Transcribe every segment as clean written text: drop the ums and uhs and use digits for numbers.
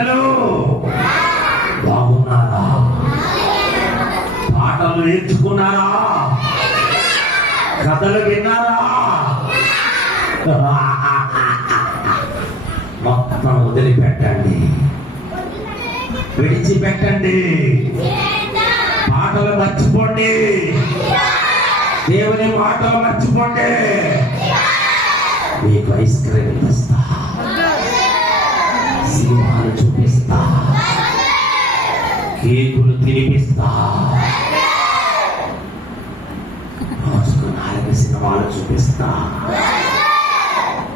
పిల్లలు బాగున్నారా? పాటలు నేర్చుకున్నారా? కథలు విన్నారా? మొత్తం వదిలిపెట్టండి, విడిచిపెట్టండి. పాటలు మర్చిపోండి, దేవుని మాటలు మర్చిపోండి. మీకు ఐస్ క్రీమ్ ఇస్తా, సినిమాలు చూపిస్తా, కేకులు తినిపిస్తా, రోజుకు 4 సినిమాలు చూపిస్తా,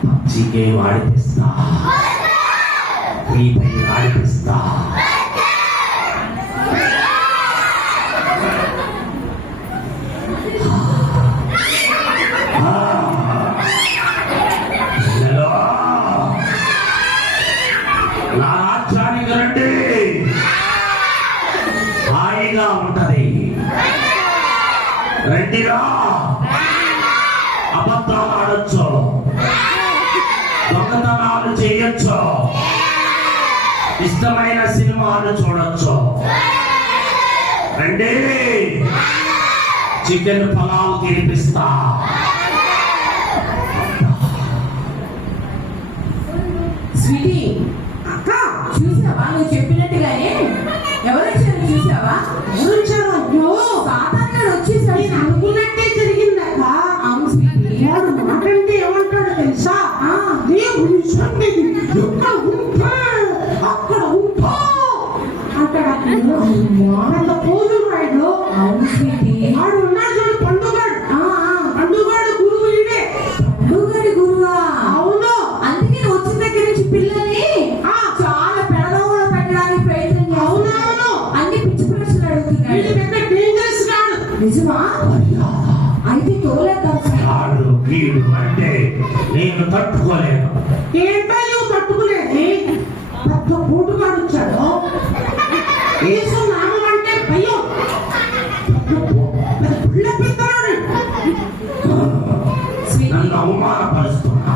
పబ్జి గేమ్ ఆడిపిస్తా, ఫ్రీ ఫైర్ ఆడిపిస్తా. నా రాజ్యానికి రండి, హాయిగా ఉంటది. రండిగా, అబద్ధాలు ఆడొచ్చు, దొంగతనాలు చేయొచ్చు, ఇష్టమైన సినిమాలు చూడొచ్చు. రండి, చికెన్ పలావ్ తినిపిస్తా. స్వీటీ, అక్క చూసావా? నువ్వు చెప్పినట్టుగానే ఎవరు వచ్చారో చూసావా? ఎవరు వచ్చారు? అయ్యో, సాధారణ వచ్చేసాడు. నేను అనుకున్నట్టే జరిగిందక్క. అవును స్వీటీ. వాడు మాటంటే ఏమంటాడో తెలుసా? దేవుని సన్నిధి ఎక్కడ ఉంటే అక్కడ ఉంటా అంటాడు. ఆనంద పోజులు వాడు. అవును స్వీటీ. వాడు ఉన్నాడు చూడు, పండుగాడు. పండుగాడు గురువు ఇదే. పండుగడి గురువా? అవును. అందుకే నువ్వు వచ్చిన దగ్గర నుంచి పిల్లల్ని చాలా పెడదోవలో పెట్టడానికి ప్రయత్నం చేస్తున్నావు. అవునవును. అన్ని పిచ్చి ప్రశ్నలు అడుగుతున్నాడు. వీడి పెద్ద డేంజరస్ గాడు. నిజమా? అయితే తోలేద్దాం. ఆడు వీడు అంటే నేను తట్టుకోలేను. ఏంటో నువ్వు తట్టుకునేది? పెద్ద పోటుగాడు వచ్చాడు. యేసు నామం అంటే భయం. పెద్ద పిల్ల పెద్దవాడు. నన్ను అవమానపరుస్తున్నా.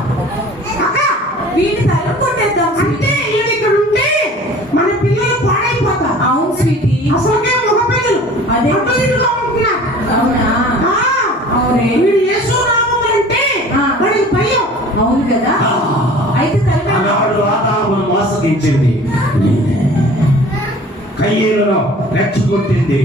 అక్క, వీడిని తల కొట్టేద్దాం. అంటే ఈయన ఇక్కడ ఉంటే మన పిల్లలు పాడైపోతారు. అవును స్వీటీ. అసలుకే మగ పిల్లలు అదే. అటు ఇటుగా ఉంటున్నారు. అవునా? అవునే. వీడు యేసు నామం అంటే వాడికి భయం. అవును కదా? అయితే తల ఆనాడు ఆదామును మోసగించింది, కయ్యేలను రెచ్చగొట్టింది.